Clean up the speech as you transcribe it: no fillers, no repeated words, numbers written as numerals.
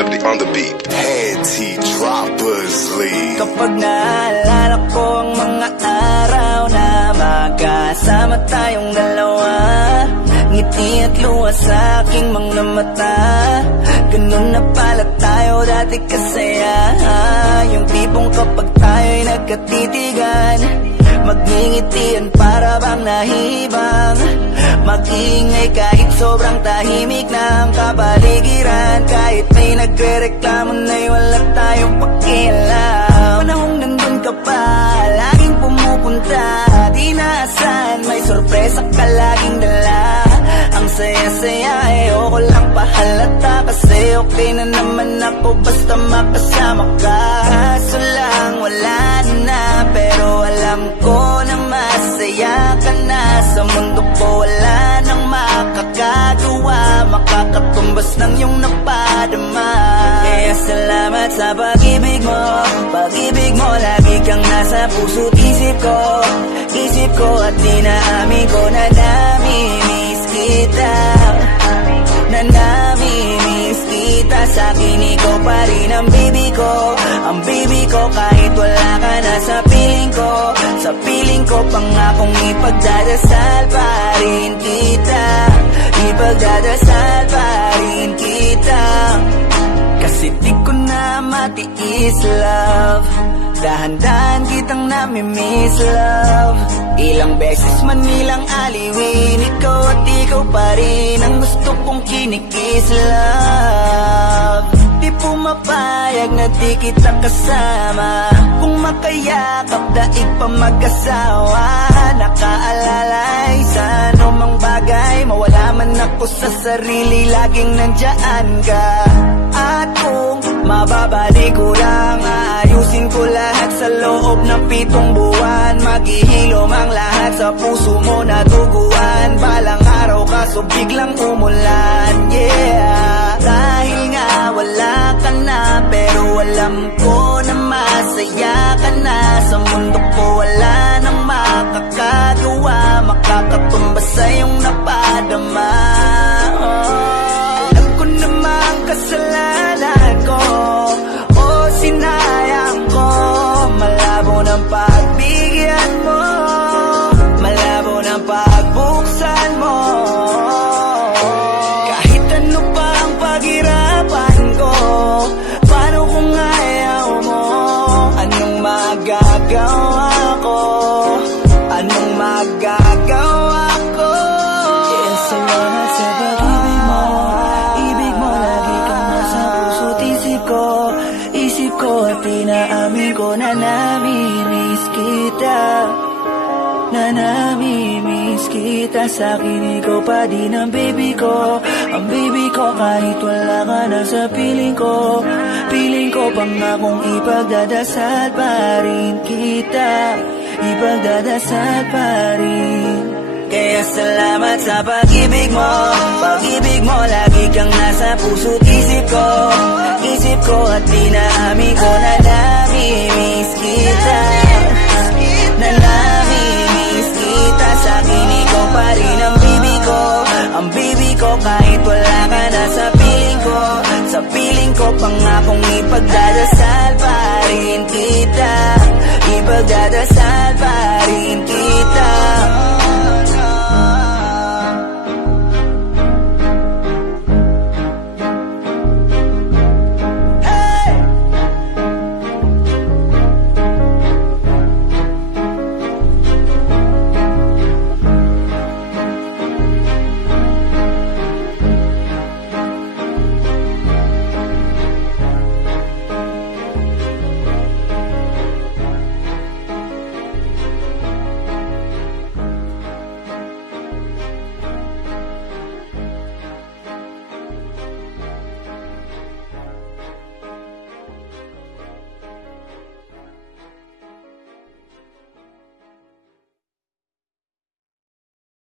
Lefty on the beat. Panty Droppers League. Kapag naalala ko ang mga araw na magkasama tayong dalawa, ngiti at luha sa aking mga mata. Ganun na pala tayo dati kasaya. Yung tipong kapag tayo'y nagkatitigan, magngingitian para bang nahibang. Mag-iingay kahit sobrang tahimik na ang kapaligiran. Kahit may nagre-reklamo na'y wala tayong pakialam. Panahong nandun ka pa, laging pumupunta, di naasan, may sorpresa ka laging dala. Ang saya-saya, ayoko lang pahalata, kasi okay na naman ako basta makasama ka. Kaso lang wala na, pero alam ko na masaya ka na. Sa mundo ko wala nang makakagawa, makakatumbas ng iyong napadama. Kaya salamat sa pag-ibig mo, pag-ibig mo. Lagi kang nasa puso't isip ko at dinaamin ko na namimiss kita, na namimiss kita. Sa'kin ikaw pa rin ang baby ko, kahit wala ka na sa piling ko, pangakong ipagdadasal pa rin kita, ipagdadasal pa rin kita. Kasi di ko na matiis, love, dahan-dahan kitang namimiss, love. Ilang beses man nilang aliwin, ikaw at ikaw pa rin ang gusto kong kinikis, love. Di pumapayag na di kita kasama, kung makayakap daig pa mag-asawa. Nakaalalay sa anumang bagay, mawala man ako sa sarili, laging nandyan ka. At kung mababalik ko lang, aayusin ko lahat sa loob ng 7 buwan. Maghihilom ang lahat sa puso mo na duguan. Balang araw kaso biglang umulan, yeah. Dahil nga wala ka na, pero alam ko na masaya ka na. Sa mundo ko wala nang makakagawa, makakatumbas sa iyong napadama. Alam ko namang kasalanan ko, o sinayang ko. Malabo ng pagbigyan mo, malabo ng pagbuksan mo. Kahit ano pa ang paghirapan ko, paano kung ayaw mo? Anong magagawa ko? Anong magagawa ko? Kaya salamat sa pag-ibig mo, ibig mo. Lagi kang nasa puso't isip ko at inaamin ko na namimiss kita, na namimiss kita. Sa'kin ikaw pa din ang baby ko, kahit wala ka na sa piling ko, pangakong ipagdadasal pa rin kita, ipagdadasal pa rin. Kaya salamat sa pag-ibig mo, lagi kang nasa puso't isip ko at dinaamin ko na namimiss kita.